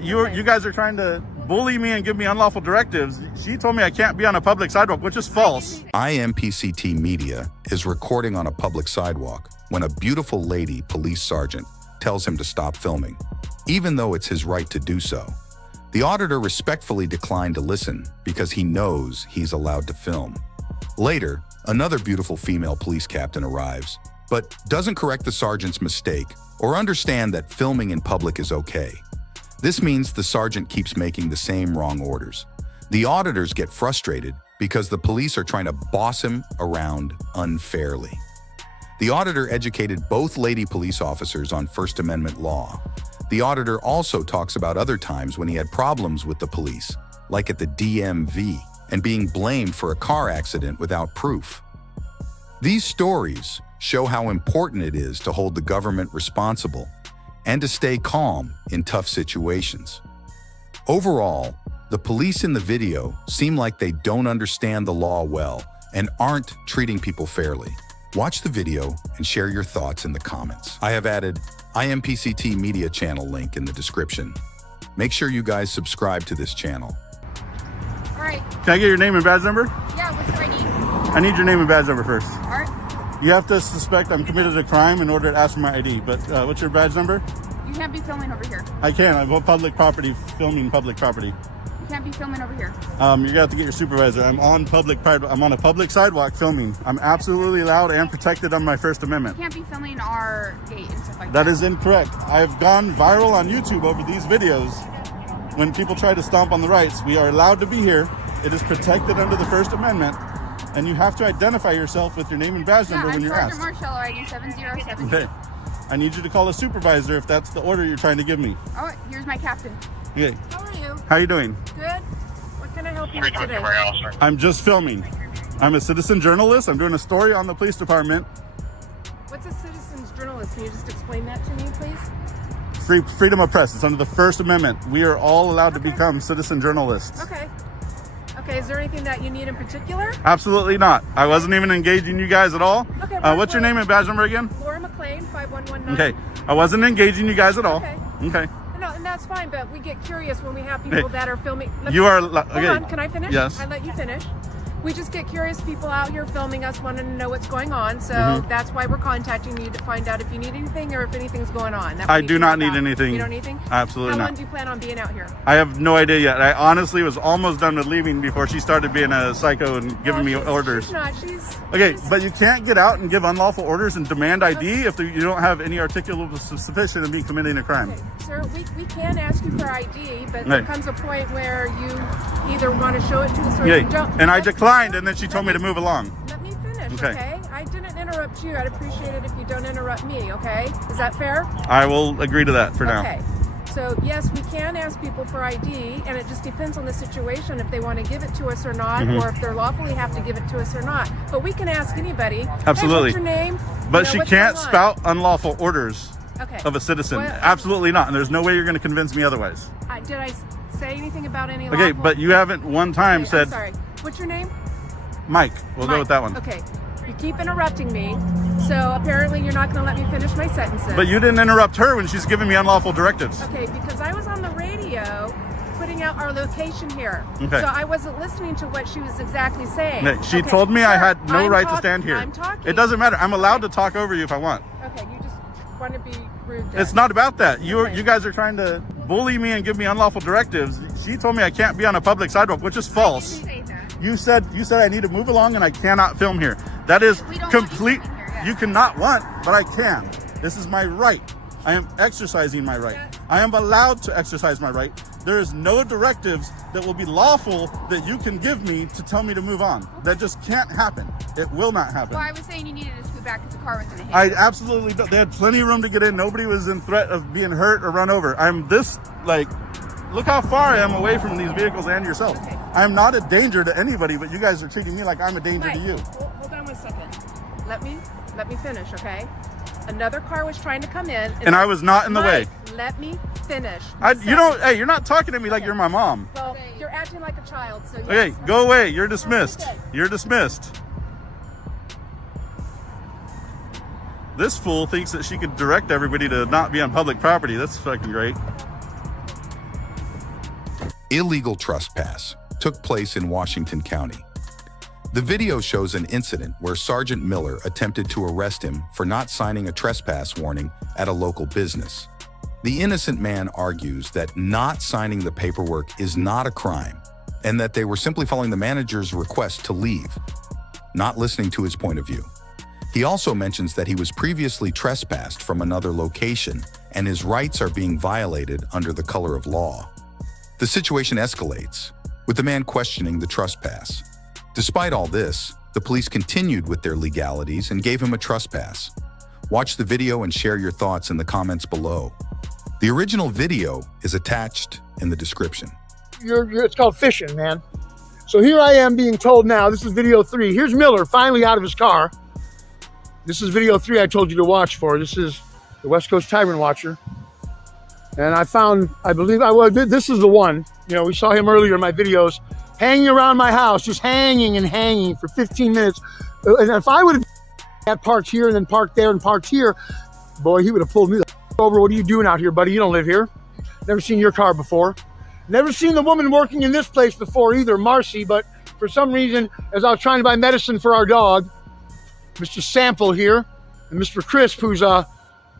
You guys are trying to bully me and give me unlawful directives. She told me I can't be on a public sidewalk, which is false. IMPCT Media is recording on a public sidewalk when a beautiful lady police sergeant tells him to stop filming, even though it's his right to do so. The auditor respectfully declined to listen because he knows he's allowed to film. Later, another beautiful female police captain arrives, but doesn't correct the sergeant's mistake or understand that filming in public is okay. This means the sergeant keeps making the same wrong orders. The auditors get frustrated because the police are trying to boss him around unfairly. The auditor educated both lady police officers on First Amendment law. The auditor also talks about other times when he had problems with the police, like at the DMV, and being blamed for a car accident without proof. These stories show how important it is to hold the government responsible and to stay calm in tough situations. Overall, the police in the video seem like they don't understand the law well and aren't treating people fairly. Watch the video and share your thoughts in the comments. I have added IMPCT Media channel link in the description. Make sure you guys subscribe to this channel. All right. Can I get your name and badge number? Yeah, what's your ID? I need your name and badge number first. All right. You have to suspect I'm committed a crime in order to ask for my ID, but what's your badge number? You can't be filming over here. I can. I'm on public property, filming public property. You can't be filming over here. You're gonna have to get your supervisor. I'm on a public sidewalk filming. I'm absolutely allowed and protected on my First Amendment. You can't be filming our gate and stuff like that. That is incorrect. I've gone viral on YouTube over these videos. When people try to stomp on the rights, we are allowed to be here. It is protected under the First Amendment. And you have to identify yourself with your name and badge number when you're asked. I'm Sergeant Marcello, ID 707. Okay. I need you to call a supervisor if that's the order you're trying to give me. Oh, here's my captain. Okay. How are you? How you doing? Good. What can I help you with today? I'm just filming. I'm a citizen journalist. I'm doing a story on the police department. What's a citizen's journalist? Can you just explain that to me, please? Freedom of press. It's under the First Amendment. We are all allowed to become citizen journalists. Okay. Okay, is there anything that you need in particular? Absolutely not. I wasn't even engaging you guys at all. Okay. What's your name and badge number again? Laura McLean, 5119. Okay. I wasn't engaging you guys at all. Okay. Okay. No, and that's fine, but we get curious when we have people that are filming. You are... Hold on, can I finish? Yes. I let you finish. We just get curious people out here filming us, wanting to know what's going on. So that's why we're contacting you to find out if you need anything or if anything's going on. I do not need anything. You don't need anything? Absolutely not. How long do you plan on being out here? I have no idea yet. I honestly was almost done with leaving before she started being a psycho and giving me orders. She's not. She's but you can't get out and give unlawful orders and demand ID if you don't have any articulable suspicion of me committing a crime. Okay. Sir, we can ask you for ID, but there comes a point where you either want to show it to us or you don't. And I declined, and then she told me to move along. Let me finish, okay? I didn't interrupt you. I'd appreciate it if you don't interrupt me, okay? Is that fair? I will agree to that for now. Okay. So, yes, we can ask people for ID, and it just depends on the situation if they want to give it to us or not, or if they're lawfully have to give it to us or not. But we can ask anybody. Absolutely. Hey, what's your name? But she can't spout unlawful orders of a citizen. Well, absolutely not. And there's no way you're going to convince me otherwise. Did I say anything about any Okay, lawful? but you haven't one time said... I'm sorry. What's your name? Mike. We'll go with that one. Okay. You keep interrupting me, so apparently you're not going to let me finish my sentences. But you didn't interrupt her when she's giving me unlawful directives. Okay, because I was on the radio putting out our location here. Okay. So I wasn't listening to what she was exactly saying. She told me I had no right to stand here. I'm talking. It doesn't matter. I'm allowed to talk over you if I want. Okay, you just want to be rude then. It's not about that. You guys are trying to bully me and give me unlawful directives. She told me I can't be on a public sidewalk, which is false. You said I need to move along and I cannot film here. That is complete. You cannot want, but I can. This is my right. I am exercising my right. I am allowed to exercise my right. There is no directives that will be lawful that you can give me to tell me to move on. That just can't happen. It will not happen. Well, I was saying you needed to scoot back because the car was going to hit. I absolutely don't. They had plenty of room to get in. Nobody was in threat of being hurt or run over. I'm this, look how far I am away from these vehicles and yourself. Okay. I am not a danger to anybody, but you guys are treating me like I'm a danger Mike, to you. Hold on 1 second. Let me finish, okay? Another car was trying to come in. And I was not in the way. Let me finish. Hey, you're not talking to me like you're my mom. Well, you're acting like a child, so yes. Okay, go away. You're dismissed. You're dismissed. This fool thinks that she could direct everybody to not be on public property. That's fucking great. Illegal trespass took place in Washington County. The video shows an incident where Sergeant Miller attempted to arrest him for not signing a trespass warning at a local business. The innocent man argues that not signing the paperwork is not a crime and that they were simply following the manager's request to leave, not listening to his point of view. He also mentions that he was previously trespassed from another location and his rights are being violated under the color of law. The situation escalates, with the man questioning the trespass. Despite all this, the police continued with their legalities and gave him a trespass. Watch the video and share your thoughts in the comments below. The original video is attached in the description. It's called fishing, man. So here I am being told now, this is video 3. Here's Miller finally out of his car. This is video 3 I told you to watch for. This is the West Coast Tyrant Watcher. And I found, this is the one. You know, we saw him earlier in my videos, hanging around my house, just hanging and hanging for 15 minutes. And if I would have had parked here and then parked there and parked here, boy, he would have pulled me over. What are you doing out here, buddy? You don't live here. Never seen your car before. Never seen the woman working in this place before either, Marcy, but for some reason, as I was trying to buy medicine for our dog, Mr. Sample here, and Mr. Crisp, who's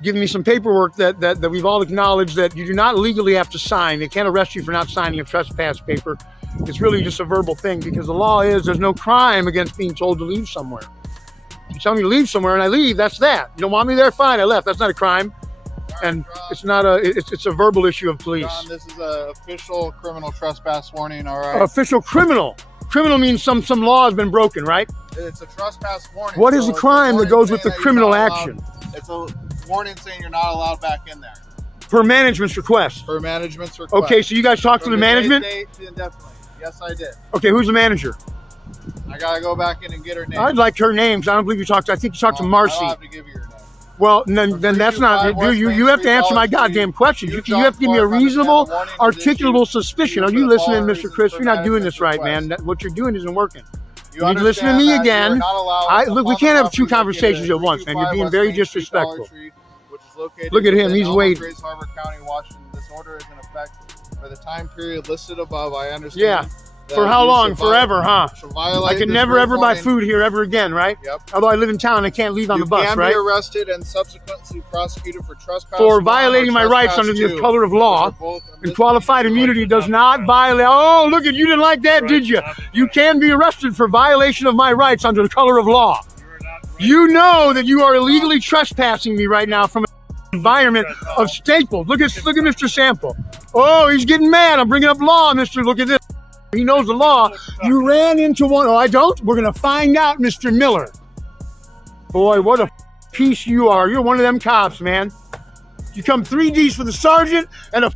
giving me some paperwork that we've all acknowledged that you do not legally have to sign. They can't arrest you for not signing a trespass paper. It's really just a verbal thing because the law is there's no crime against being told to leave somewhere. You tell me to leave somewhere and I leave, that's that. You don't want me there? Fine, I left. That's not a crime. And it's not it's a verbal issue of police. John, this is an official criminal trespass warning, all right? Official criminal. Criminal means some law has been broken, right? It's a trespass warning. What is the crime that goes with the criminal action? It's a warning saying you're not allowed back in there. Per management's request. Per management's request. Okay, so you guys talked to the management? Indefinitely. Yes, I did. Okay, who's the manager? I gotta go back in and get her name. I'd like her name. I don't believe you talked. I think you talked to Marcy. I'll have to give you her name. Well, then that's not. You have to answer my goddamn questions. You have to give me a reasonable, articulable suspicion. Are you listening, Mr. Chris? You're not doing this right, man. What you're doing isn't working. You need to listen to me again. Look, we can't have 2 conversations at once, man. You're being very disrespectful. Look at him. He's waiting. Grace Harbor County, Washington. This order is in effect for the time period listed above. I understand. Yeah. For how long? Forever, huh? I can never ever buy food here ever again, right? Yep. Although I live in town, I can't leave on the bus, right? You can be arrested and subsequently prosecuted for trespass. For violating my rights under the color of law. And qualified immunity does not violate. Oh, look at you! Didn't like that, did you? You can be arrested for violation of my rights under the color of law. You know that you are illegally trespassing me right now from an environment of Staples. Look at Mr. Sample. Oh, he's getting mad. I'm bringing up law, Mr. Look at this. He knows the law. You ran into one. Oh, I don't? We're going to find out, Mr. Miller. Boy, what a piece you are. You're one of them cops, man. You come 3Ds for the sergeant and a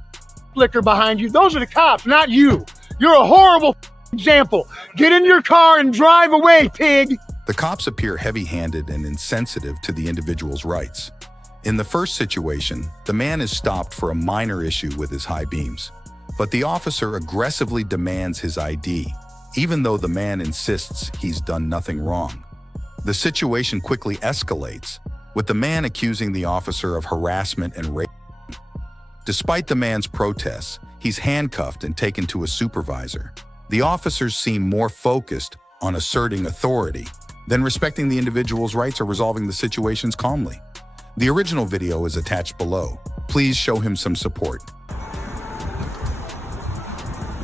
flicker behind you. Those are the cops, not you. You're a horrible example. Get in your car and drive away, pig. The cops appear heavy-handed and insensitive to the individual's rights. In the first situation, the man is stopped for a minor issue with his high beams. But the officer aggressively demands his ID, even though the man insists he's done nothing wrong. The situation quickly escalates, with the man accusing the officer of harassment and rape. Despite the man's protests, he's handcuffed and taken to a supervisor. The officers seem more focused on asserting authority than respecting the individual's rights or resolving the situations calmly. The original video is attached below. Please show him some support.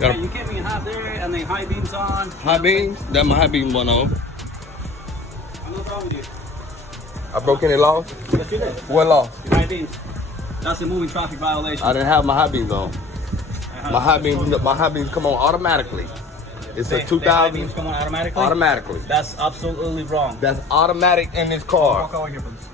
Yeah, you came in half there and then high beams on. High beams? That my high beam went on. What's wrong with you? I broke any law? Yes, you did. What law? High beams. That's a moving traffic violation. I didn't have my high beams on. My high beams come on automatically. It's a 2000. High beams come on automatically? Automatically. That's absolutely wrong. That's automatic in this car. Walk over here, please.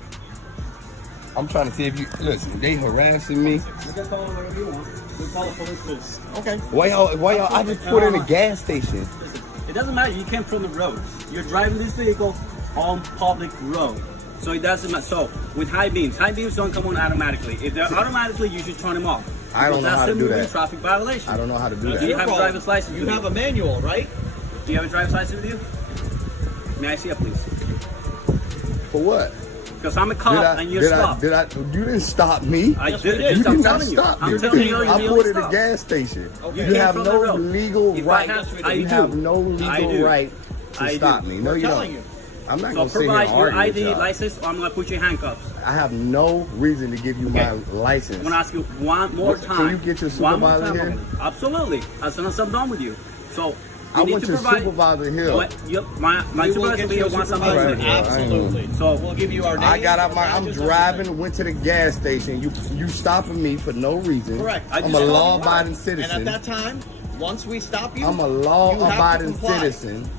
I'm trying to see if you listen. They harassing me. You can call them whatever you want. You call the police, please. Okay. Why y'all? I just put in a gas station. Listen, it doesn't matter. You came from the road. You're driving this vehicle on public road. So it doesn't matter. So with high beams don't come on automatically. If they're automatically, you should turn them off. I don't know how to do that. That's a moving traffic violation. I don't know how to do that. Do you have a driver's license? You have a manual, right? Do you have a driver's license with you? May I see it, please? For what? Because I'm a cop and you're stopped. You didn't stop me. I You did. did not stop me. I'm telling you, I you pulled at a stopped. gas station. Okay. You have From the no road. legal If I right. have to, I You do. have no I legal do. right to I stop do. me. No, you telling don't. you. I'm not So going to sit here and provide your argue with ID y'all. license or I'm going to put you in handcuffs. I have no reason to give you my license. I'm going to ask you one more time. Can you get your One more supervisor time, here? okay? Absolutely. As soon as I'm done with you. So I want your supervisor here. My supervisor will be here once I'm done with you. Absolutely. So We'll give you our name. I got out I'm driving, went to the gas station. You stopping me for no reason. Correct. I'm a law-abiding citizen. And at that time, once we stop you, I'm a you have to law-abiding comply. citizen.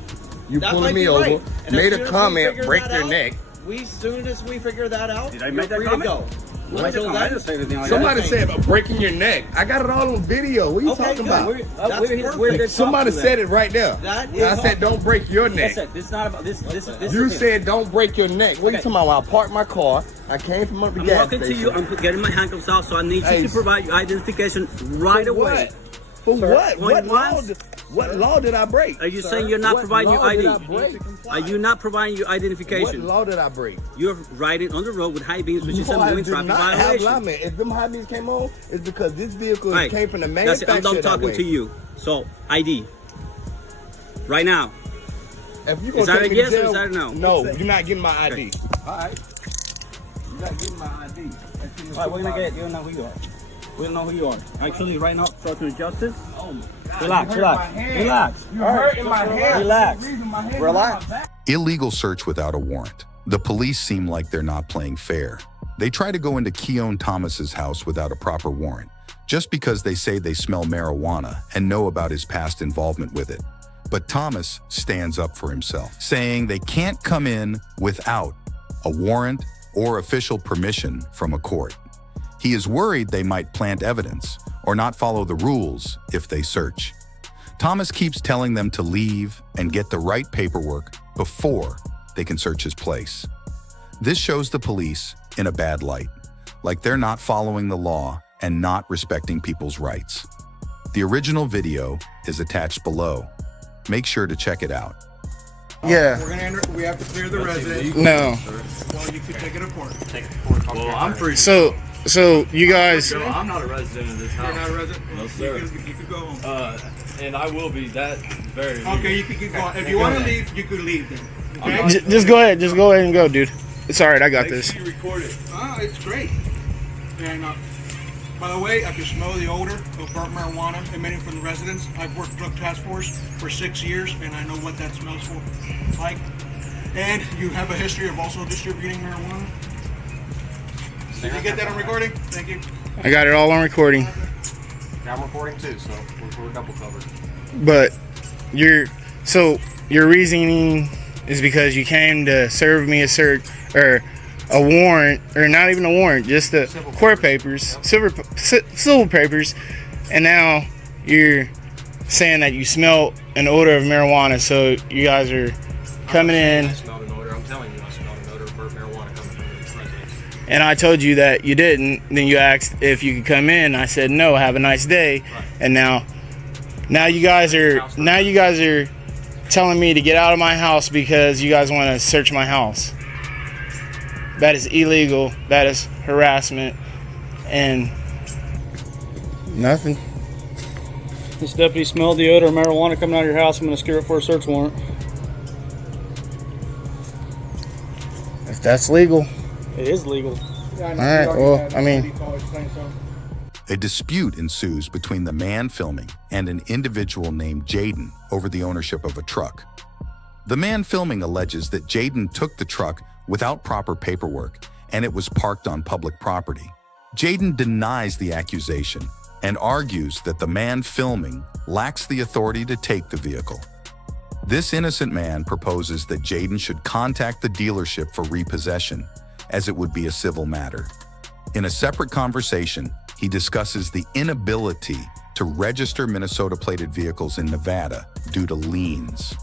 You That pulling might me be over, right. And made as soon a as we comment, figure break that your out, neck. Soon as we figure that out, Did I you're make that free comment? to go. Did I make that Until comment? I then, didn't say anything like Somebody that. said breaking your neck. I got it all on video. What are you Okay, talking good. about? We're good Somebody talk to said them. it right there. That I is- said don't break your neck. Listen, this is not about this. You is said don't break your neck. What are you Okay. talking about? I parked my car. I came from under the I'm gas walking to station. you. I'm getting my handcuffs out, so I need Hey, you to provide your identification right For away. what? For what? Going once. What law did I break? Are you saying you're not What providing your law did ID? I break? Are you not providing your What identification? law did I break? You're riding on the road with high beams, which is a No, I moving did traffic not have violation. linemen. If them high beams came on, it's because this vehicle Right. came from the That's it. manufacturer I'm done that talking way. to you. So ID. Right now. If you Is gonna that take a me to yes or jail, is that a no? No, you're not getting my ID. All right. You're not getting my ID. All right, we're gonna get. You don't know who you are. We don't know who you are. Actually, right now, obstruction of justice. Oh my God. Relax. You're hurting my hand. Relax. Illegal search without a warrant. The police seem like they're not playing fair. They try to go into Keone Thomas's house without a proper warrant, just because they say they smell marijuana and know about his past involvement with it. But Thomas stands up for himself, saying they can't come in without a warrant or official permission from a court. He is worried they might plant evidence or not follow the rules if they search. Thomas keeps telling them to leave and get the right paperwork before they can search his place. This shows the police in a bad light, like they're not following the law and not respecting people's rights. The original video is attached below. Make sure to check it out. Yeah. We're gonna enter. We have to clear the residence. No. Well, you could take it to court. Well, I'm free. So you guys. No, I'm not a resident of this house. You're not a resident. No, sir. You could go home. And I will be. That very. Okay, you could keep going. If you want to leave, you could leave then. Okay. Just go ahead. Just go ahead and go, dude. It's all right. I got Make this. sure you record it. It's great. And by the way, I can smell the odor of burnt marijuana emanating from the residence. I've worked drug task force for 6 years, and I know what that smells like. And you have a history of also distributing marijuana. Did you get that on recording? Thank you. I got it all on recording. I'm recording too, so we're double covered. But your reasoning is because you came to serve me a search or a warrant, or not even a warrant, just the court papers, civil papers, and now you're saying that you smell an odor of marijuana. So you guys are coming in. I smelled an odor. I'm telling you, I smelled an odor of burnt marijuana coming from this residence. And I told you that you didn't. Then you asked if you could come in. I said no. Have a nice day. Right. And now you guys are telling me to get out of my house because you guys want to search my house. That is illegal. That is harassment. And nothing. This deputy smelled the odor of marijuana coming out of your house. I'm going to secure it for a search warrant. If that's legal. It is legal. Yeah, All right. Well, I mean. A dispute ensues between the man filming and an individual named Jaden over the ownership of a truck. The man filming alleges that Jaden took the truck without proper paperwork and it was parked on public property. Jaden denies the accusation and argues that the man filming lacks the authority to take the vehicle. This innocent man proposes that Jaden should contact the dealership for repossession, as it would be a civil matter. In a separate conversation, he discusses the inability to register Minnesota-plated vehicles in Nevada due to liens.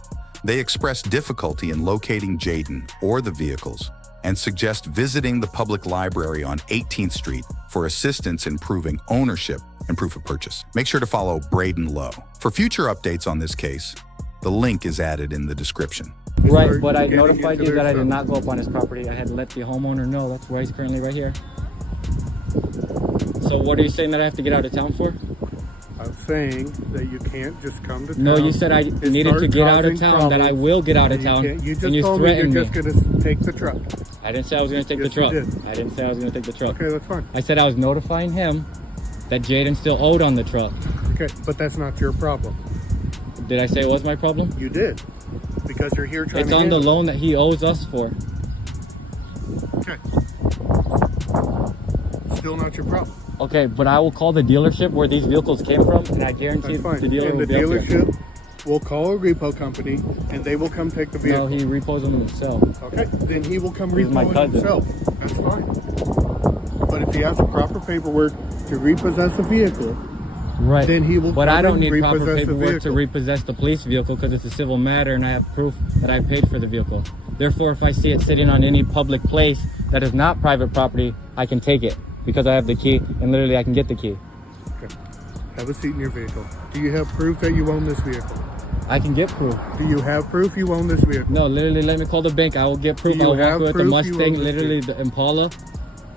They express difficulty in locating Jaden or the vehicles and suggest visiting the public library on 18th Street for assistance in proving ownership and proof of purchase. Make sure to follow Braden Lowe. For future updates on this case, the link is added in the description. Right, start but I getting notified into you their that I did stuff. not go up on his property. I had let the homeowner know. That's why he's currently right here. So what are you saying that I have to get out of town for? I'm saying that you can't just come to town. No, you said I needed to get out of town, that I will get out of town, You just and you told me threatened you're me. just going to take the truck. I didn't say I was going to take Yes, the truck. you did. I didn't say I was going to take the truck. Okay, that's fine. I said I was notifying him that Jaden still owed on the truck. Okay, but that's not your problem. Did I say it was my problem? You did. Because you're here trying It's to on the handle it. loan that he owes us for. Okay. Still not your problem. Okay, but I will call the dealership where these vehicles came from, and I guarantee That's fine. the dealer And will the be out there. dealership will call a repo company and they will come take the vehicle. No, he repos them himself. Okay, then he will come He's my repo it cousin. himself. That's fine. But if he has the proper paperwork to repossess a vehicle, Right. then he will But come I don't and need proper repossess the paperwork to vehicle. repossess the police vehicle because it's a civil matter and I have proof that I paid for the vehicle. Therefore, if I see it sitting on any public place that is not private property, I can take it because I have the key and literally I can get the key. Okay. Have a seat in your vehicle. Do you have proof that you own this vehicle? I can get proof. Do you have proof you own this vehicle? No, literally let me call the bank. I will get proof. Do you I'll walk have with the proof you Mustang, own this literally the Impala.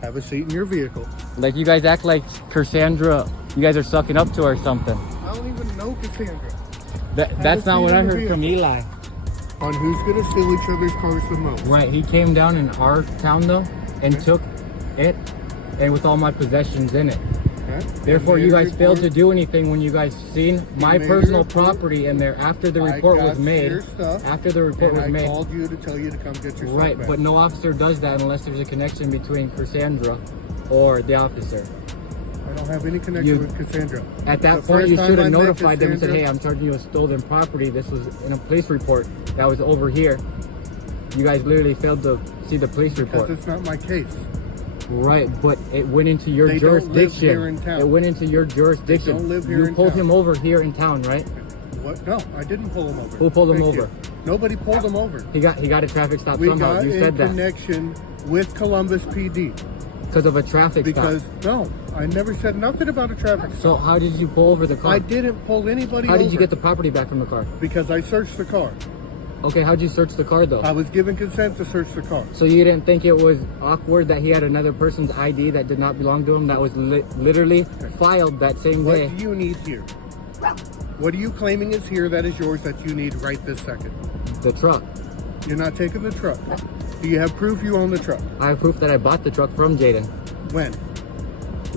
Have a seat in your vehicle. Like you guys act like Cassandra, you guys are sucking up to her or something. I don't even know Cassandra. That's not what I heard from Eli. On who's going to steal each other's cars the most. Right, he came down in our town though and took it and with all my possessions in it. Okay. Therefore, And you made a guys failed to report. do anything when you guys seen my made a personal report. property in there after the I report got was made. your stuff, After the report and was I made. called you to tell you to come get your Right, stuff back. but no officer does that unless there's a connection between Cassandra or the officer. I don't have any connection You- with Cassandra. At that The point, first you time should I have met notified them and said, Cassandra- hey, I'm charging you a stolen property. This was in a police report that was over here. You guys literally failed to see the police Because report. it's not my case. Right, but it went into your They don't live jurisdiction. here in town. It went into your jurisdiction. They don't live here you in pulled town. him over here in town, right? What? No, I didn't pull him over. Who pulled him Thank over? you. Nobody pulled him over. He got a traffic stop We somehow. got You in said that connection with Columbus PD. because of a traffic Because, stop. no, I never said nothing about a traffic stop. So how did you pull over the car? I didn't pull anybody How over. did you get the property back from the car? Because I searched the car. Okay, how'd you search the car though? I was given consent to search the car. So you didn't think it was awkward that he had another person's ID that did not belong to him that was literally filed that same day? What do you need here? What are you claiming is here that is yours that you need right this second? The truck. You're not taking the truck. Do you have proof you own the truck? I have proof that I bought the truck from Jaden. When?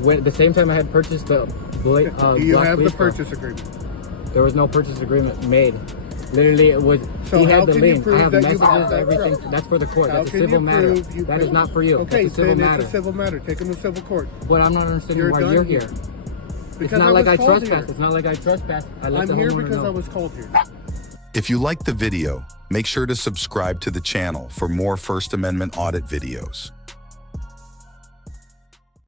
When the same time I had purchased the Do you black have the police car. purchase agreement? There was no purchase agreement made. Literally, it was. So he how had the can you lien. prove I have that you messages, bought that everything. truck? That's for the court. How That's a can civil you matter. prove you That is paid? not for you. Okay, That's a civil then matter. it's a civil matter. Take them to civil court. But I'm not understanding You're why done you're here. here. It's Because not like I was called trespass. here. It's not like I trespass. I let I'm the here homeowner because know. I was called here. If you liked the video, make sure to subscribe to the channel for more First Amendment audit videos.